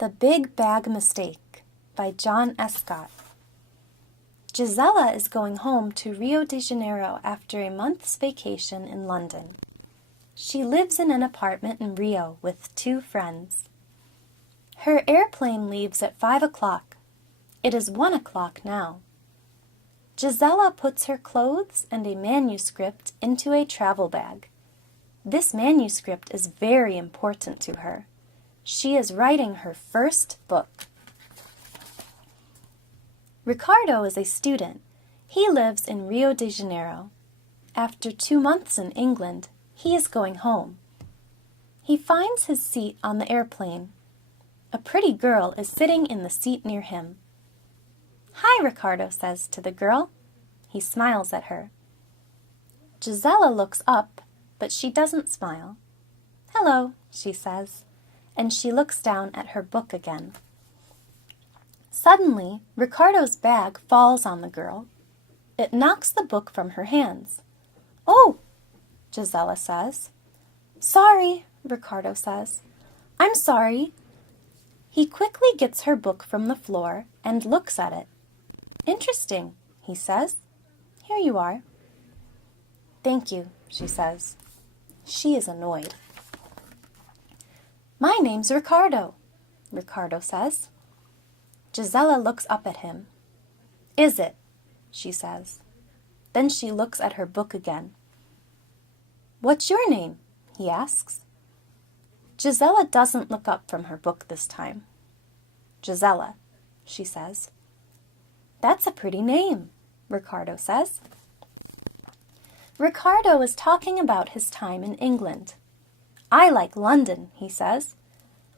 The Big Bag Mistake by John Escott. Gisela is going home to Rio de Janeiro after a month's vacation in London. She lives in an apartment in Rio with 2 friends. Her airplane leaves at 5 o'clock. It is 1 o'clock now. Gisela puts her clothes and a manuscript into a travel bag. This manuscript is very important to her. She is writing her first book. Ricardo is a student. He lives in Rio de Janeiro. After 2 months in England, he is going home. He finds his seat on the airplane. A pretty girl is sitting in the seat near him. "Hi," Ricardo says to the girl. He smiles at her. Gisela looks up, but she doesn't smile. "Hello," she says, and she looks down at her book again. Suddenly, Ricardo's bag falls on the girl. It knocks the book from her hands. "Oh," Gisela says. "Sorry," Ricardo says. "I'm sorry." He quickly gets her book from the floor and looks at it. "Interesting," he says. "Here you are." "Thank you," she says. She is annoyed. "My name's Ricardo," Ricardo says. Gisela looks up at him. "Is it?" she says. Then she looks at her book again. "What's your name?" he asks. Gisela doesn't look up from her book this time. "Gisela," she says. "That's a pretty name," Ricardo says. Ricardo is talking about his time in England. "I like London," he says.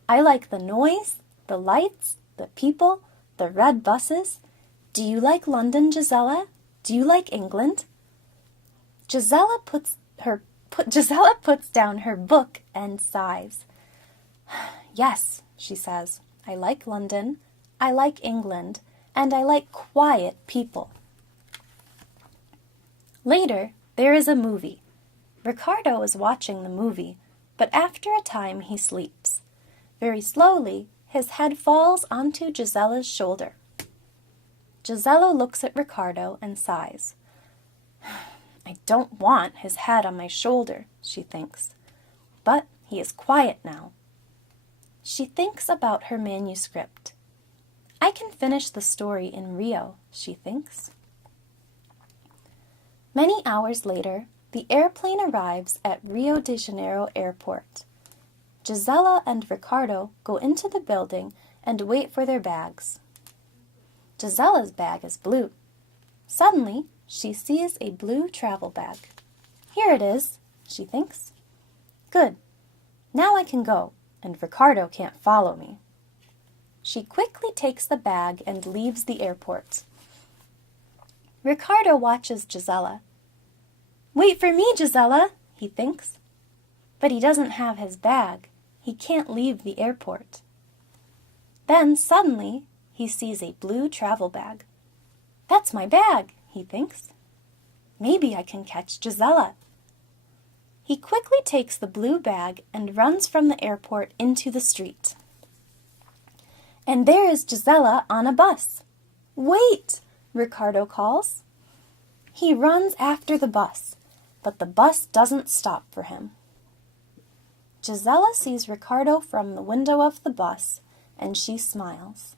"I like the noise, the lights, the people, the red buses. Do you like London, Gisela? Do you like England?" Gisela puts down her book and sighs. "Yes," she says, "I like London, I like England, and I like quiet people." Later, there is a movie. Ricardo is watching the movie, but after a time he sleeps. Very slowly, his head falls onto Gisela's shoulder. Gisela looks at Ricardo and sighs. "I don't want his head on my shoulder," she thinks. But he is quiet now. She thinks about her manuscript. "I can finish the story in Rio," she thinks. Many hours later, the airplane arrives at Rio de Janeiro airport. Gisela and Ricardo go into the building and wait for their bags. Gisela's bag is blue. Suddenly, she sees a blue travel bag. "Here it is," she thinks. "Good. Now I can go, and Ricardo can't follow me." She quickly takes the bag and leaves the airport. Ricardo watches Gisela. "Wait for me, Gisela," he thinks. But he doesn't have his bag. He can't leave the airport. Then suddenly he sees a blue travel bag. "That's my bag," he thinks. "Maybe I can catch Gisela." He quickly takes the blue bag and runs from the airport into the street. And there is Gisela on a bus. "Wait!" Ricardo calls. He runs after the bus, but the bus doesn't stop for him. Gisela sees Ricardo from the window of the bus, and she smiles.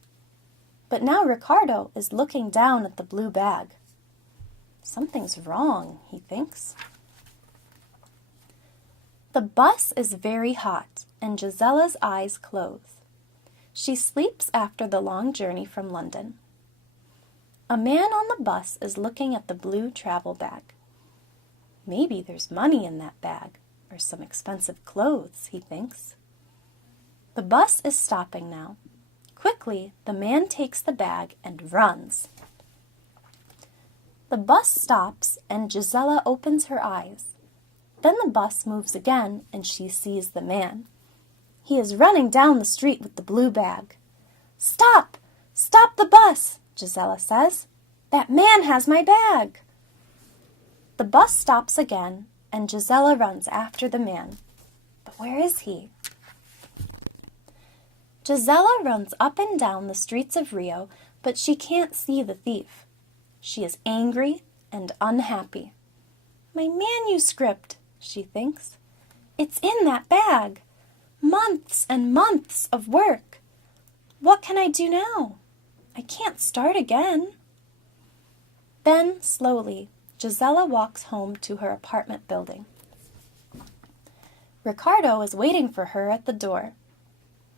But now Ricardo is looking down at the blue bag. Something's wrong, he thinks. The bus is very hot, and Gisela's eyes close. She sleeps after the long journey from London. A man on the bus is looking at the blue travel bag. Maybe there's money in that bag, or some expensive clothes, he thinks. The bus is stopping now. Quickly, the man takes the bag and runs. The bus stops, and Gisela opens her eyes. Then the bus moves again, and she sees the man. He is running down the street with the blue bag. "Stop! Stop the bus!" Gisela says. "That man has my bag!" The bus stops again, and Gisela runs after the man. But where is he? Gisela runs up and down the streets of Rio, but she can't see the thief. She is angry and unhappy. My manuscript, she thinks. It's in that bag. Months and months of work. What can I do now? I can't start again. Then, slowly, Gisela walks home to her apartment building. Ricardo is waiting for her at the door.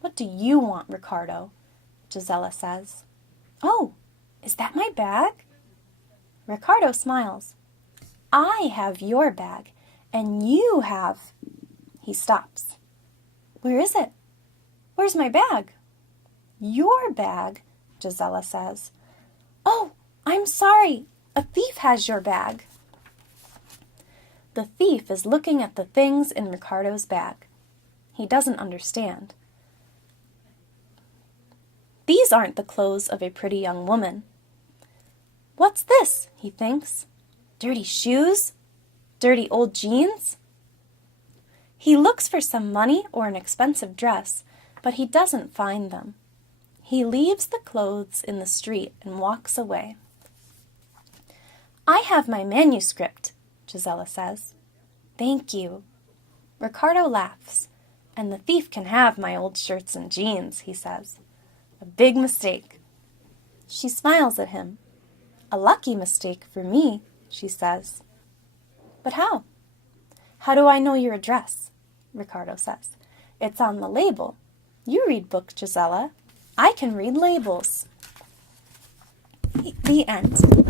What do you want, Ricardo? Gisela says. Oh, is that my bag? Ricardo smiles. I have your bag, and you have... He stops. Where is it? Where's my bag? Your bag, Gisela says. Oh, I'm sorry. A thief has your bag. The thief is looking at the things in Ricardo's bag. He doesn't understand. These aren't the clothes of a pretty young woman. What's this? He thinks. Dirty shoes? Dirty old jeans? He looks for some money or an expensive dress, but he doesn't find them. He leaves the clothes in the street and walks away. I have my manuscript, Gisela says. Thank you. Ricardo laughs. And the thief can have my old shirts and jeans, he says. A big mistake. She smiles at him. A lucky mistake for me, she says. But how? How do I know your address? Ricardo says. It's on the label. You read books, Gisela. I can read labels. The end.